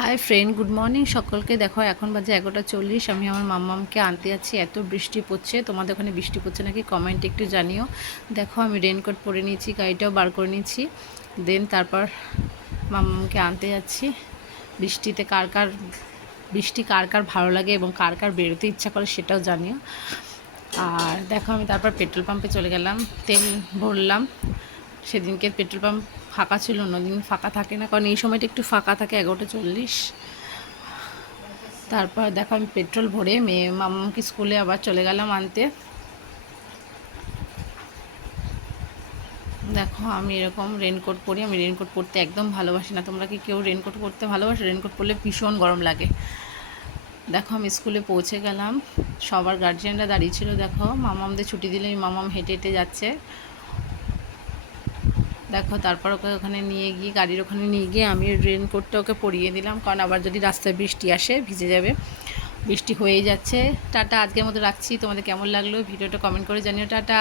Hi friend, good morning সকলকে। দেখো এখন বাজে 11:40। আমি আমার মাম্মামকে আনতে যাচ্ছি। এত বৃষ্টি পড়ছে, তোমাদের ওখানে বৃষ্টি পড়ছে নাকি কমেন্ট একটু জানিও। দেখো আমি রেনকোট পরে নিয়েছি, গাড়িটাও বার করে নিয়েছি। তারপর মাম্মামকে আনতে যাচ্ছি। বৃষ্টি কার কার ভালো লাগে এবং কার কার বেরোতে ইচ্ছা করে সেটাও জানিও। আর দেখো আমি তারপর পেট্রোল পাম্পে চলে গেলাম, তেল ভরলাম। সেদিনকে পেট্রোল পাম্প ফাঁকা ছিল, অন্যদিন ফাঁকা থাকে না, কারণ এই সময়টা একটু ফাঁকা থাকে 11:40। তারপর দেখো আমি পেট্রোল ভরে মাম্মাকে স্কুলে আবার চলে গেলাম আনতে। দেখো আমি এরকম রেনকোট পরি। আমি রেনকোট পরতে একদম ভালোবাসি না। তোমরা কি কেউ রেনকোট পরতে ভালোবাসো? রেনকোট পরলে ভীষণ গরম লাগে। দেখো আমি স্কুলে পৌঁছে গেলাম, সবার গার্জিয়ানরা দাঁড়িয়ে ছিল। দেখো মামামদের ছুটি দিলে মামাম হেঁটে হেঁটে যাচ্ছে। দেখো তারপর ওকে ওখানে নিয়ে গিয়ে, গাড়ির ওখানে নিয়ে গিয়ে আমি রেনকোটটা ওকে পরিয়ে দিলাম, কারণ আবার যদি রাস্তায় বৃষ্টি আসে ভিজে যাবে। বৃষ্টি হয়েই যাচ্ছে। টাটা, আজকের মতো রাখছি। তোমাদের কেমন লাগলো ভিডিওটা কমেন্ট করে জানিও। টাটা।